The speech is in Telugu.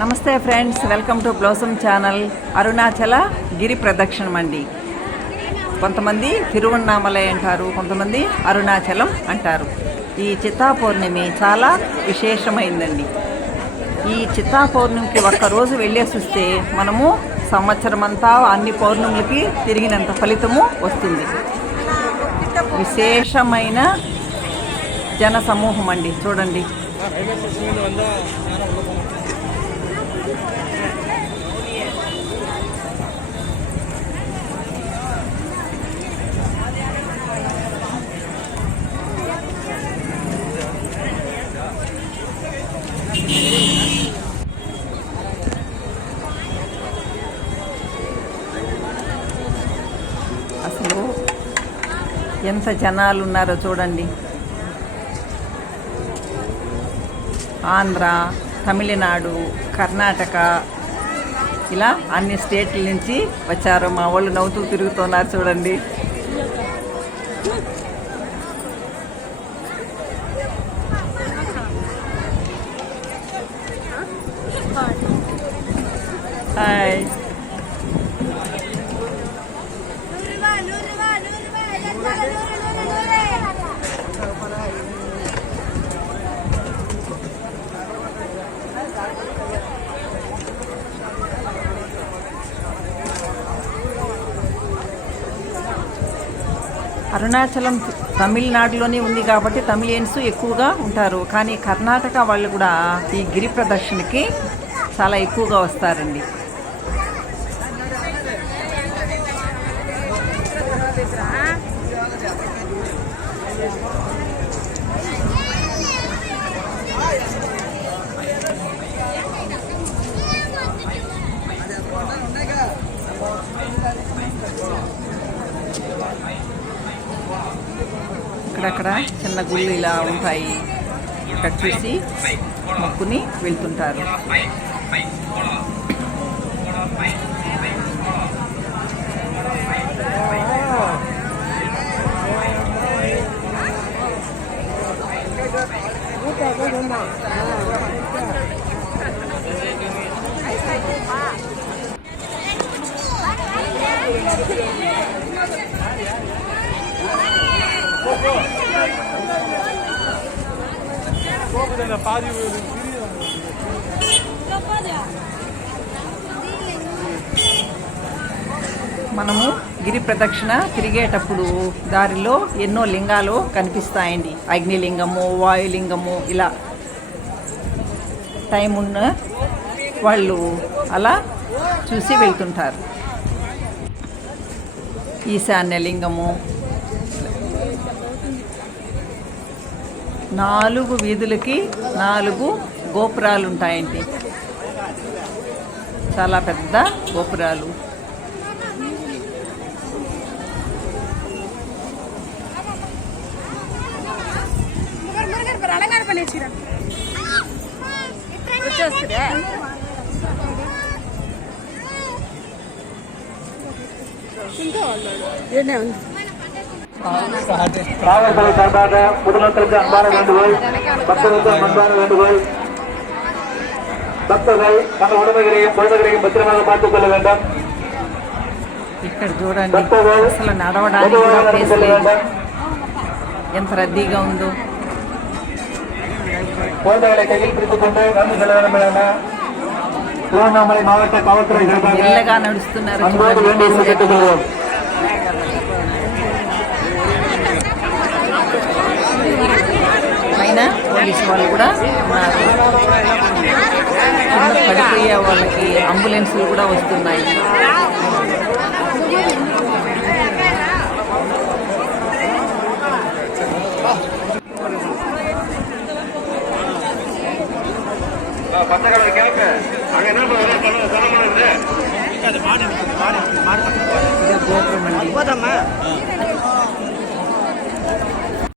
నమస్తే friends welcome to blossom channel Arunachala గిరి ప్రదక్షిణం అండి. కొంతమంది తిరువన్నామలై అంటారు కొంతమంది అరుణాచలం అంటారు. ఈ చిత్తా పౌర్ణమి చాలా విశేషమైందండి. ఈ చిత్తా పౌర్ణమికి ఒక్కరోజు వెళ్ళేసి వస్తే మనము సంవత్సరం అంతా అన్ని పౌర్ణములకి తిరిగినంత ఫలితము వస్తుంది. విశేషమైన జన సమూహం అండి చూడండి. అసలు ఎంత జనాలు ఉన్నారో చూడండి. ఆంధ్ర తమిళనాడు కర్ణాటక. ఇలా అన్ని స్టేట్ల నుంచి వచ్చారు. మా వాళ్ళు నవ్వుతూ తిరుగుతున్నారు చూడండి. అరుణాచలం తమిళనాడులోనే ఉంది కాబట్టి తమిళియన్స్ ఎక్కువగా ఉంటారు. కానీ కర్ణాటక వాళ్ళు కూడా ఈ గిరి ప్రదర్శనకి చాలా ఎక్కువగా వస్తారండి. అక్కడ చిన్న గుళ్ళు ఇలా ఉంటాయి. అక్కడ చూసి మొక్కుని వెళ్తుంటారు. మనము గిరి ప్రదక్షిణ తిరిగేటప్పుడు దారిలో ఎన్నో లింగాలు కనిపిస్తాయండి. అగ్నిలింగము వాయులింగము ఇలా టైం ఉన్న వాళ్ళు అలా చూసి వెళ్తుంటారు. ఈశాన్య లింగము నాలుగు వీధులకి నాలుగు గోపురాలు ఉంటాయండి చాలా పెద్ద గోపురాలు. ఇంకా காவல்துறை சார்பாக பொதுமக்களுக்கு அன்பான வேண்டுகோள் பக்தர்களுக்கு அன்பான வேண்டுகோள் பக்தர்கள் தங்கள் உடமைகளையும் பொழுதுகளையும் பத்திரமாக பார்த்துக் கொள்ள வேண்டும் ఇక్కడ చూడండి అసలు నడవడానికి కూడా பொதுவாக ప్లేస్ செல்ல లేదు வேண்டும் ఎంత రద్దీగా ఉందో குழந்தைகளை கையில் పోలీసు కూడా ఉన్నారు కింద పడిపోయే వాళ్ళకి అంబులెన్సులు కూడా వస్తున్నాయి గోపురం అండి